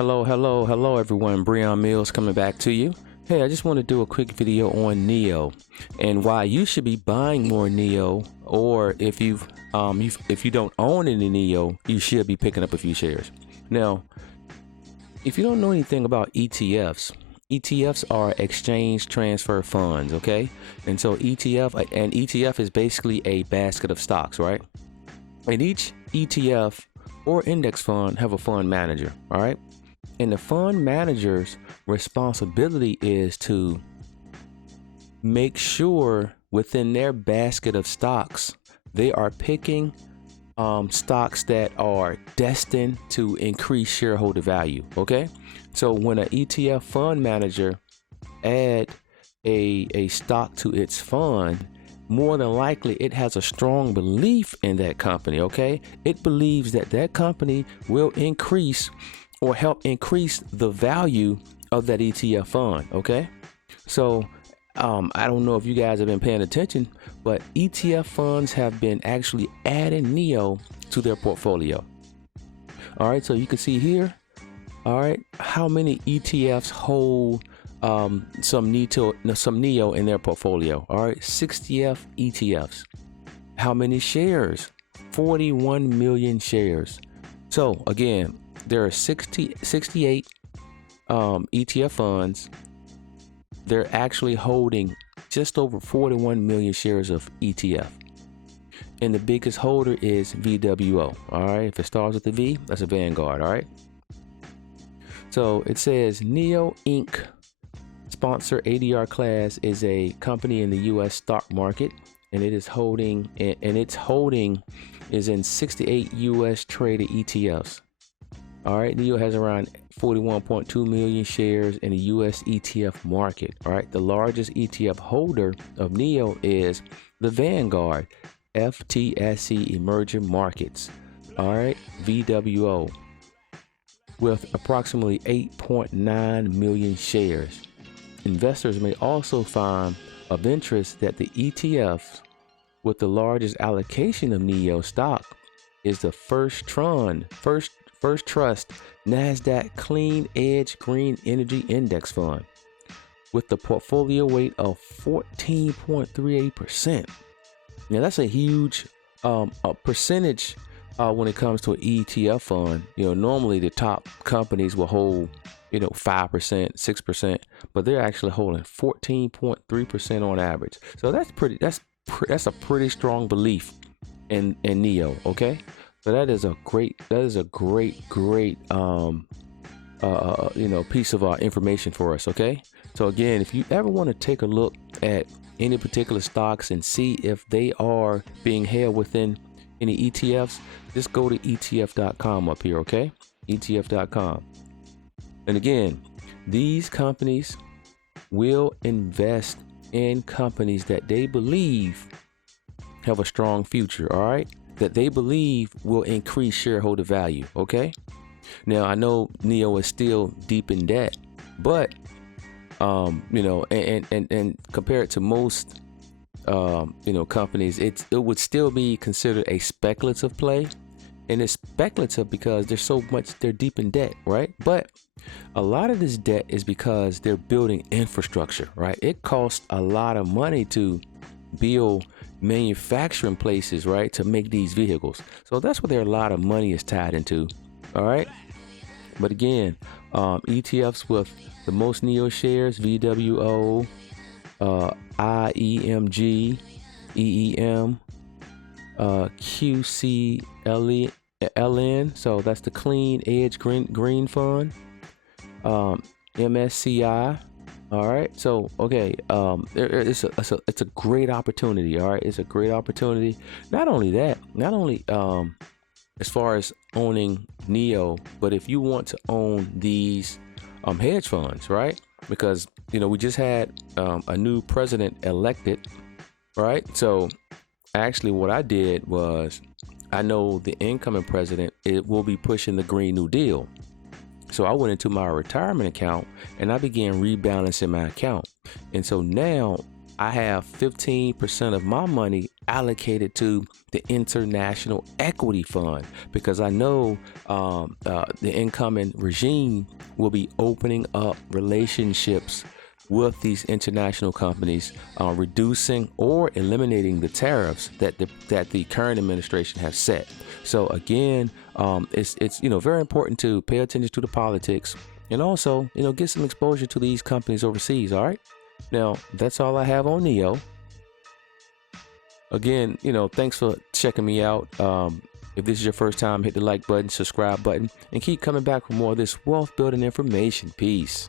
Hello everyone. Breon Mills coming back to you. Hey, I just want to do a quick video on NIO and why you should be buying more NIO, or if you don't own any NIO, you should be picking up a few shares. Now, if you don't know anything about ETFs are exchange transfer funds, okay? And so ETF is basically a basket of stocks, right? And each ETF or index fund have a fund manager, all right? And the fund manager's responsibility is to make sure within their basket of stocks, they are picking stocks that are destined to increase shareholder value. Okay. So when an ETF fund manager add a stock to its fund, more than likely it has a strong belief in that company. Okay. It believes that that company will increase or help increase the value of that ETF fund. Okay. So I don't know if you guys have been paying attention, but ETF funds have been actually adding NIO to their portfolio. All right. So you can see here, all right, how many ETFs hold some NIO in their portfolio. All right. 60 ETFs. How many shares? 41 million shares. So again, there are 68 ETF funds. They're actually holding just over 41 million shares of ETF. And the biggest holder is VWO. All right. If it starts with the V, that's a Vanguard. All right. So it says NIO Inc. sponsor ADR class is a company in the U.S. stock market, and it is holding, and its holding is in 68 U.S. traded ETFs. All right, NIO has around 41.2 million shares in the U.S. ETF market. All right, the largest ETF holder of NIO is the Vanguard FTSE Emerging Markets. All right, VWO, with approximately 8.9 million shares. Investors may also find of interest that the ETFs with the largest allocation of NIO stock is the First Trust NASDAQ Clean Edge Green Energy Index Fund with the portfolio weight of 14.38%. Now that's a huge percentage when it comes to an ETF fund. You know, normally the top companies will hold 5%, 6%, but they're actually holding 14.3% on average. So that's a pretty strong belief in NIO. Okay. So that is a great piece of information for us. Okay. So again, if you ever want to take a look at any particular stocks and see if they are being held within any ETFs, just go to ETF.com up here. Okay. ETF.com. And again, these companies will invest in companies that they believe have a strong future. All right. That they believe will increase shareholder value. Okay. Now I know NIO is still deep in debt, but and compared to most companies, it would still be considered a speculative play. And it's speculative because they're deep in debt, right? But a lot of this debt is because they're building infrastructure, right? It costs a lot of money to build manufacturing places, right, to make these vehicles. So that's where a lot of money is tied into. All right. But again, ETFs with the most NIO shares: VWO, IEMG, EEM, QCLN. So that's the Clean Edge Green Fund, MSCI. All right. So, okay. It's a great opportunity. All right. It's a great opportunity. Not only as far as owning NIO, but if you want to own these hedge funds, right? Because, we just had a new president elected, right? So actually what I did was, I know the incoming president, it will be pushing the Green New Deal. So I went into my retirement account and I began rebalancing my account. And so now I have 15% of my money allocated to the International Equity Fund, because I know the incoming regime will be opening up relationships with these international companies, reducing or eliminating the tariffs that the current administration has set. So again, it's very important to pay attention to the politics, and also get some exposure to these companies overseas. All right, now that's all I have on NIO. Again, thanks for checking me out. If this is your first time, hit the like button, subscribe button, and keep coming back for more of this wealth building information. Peace.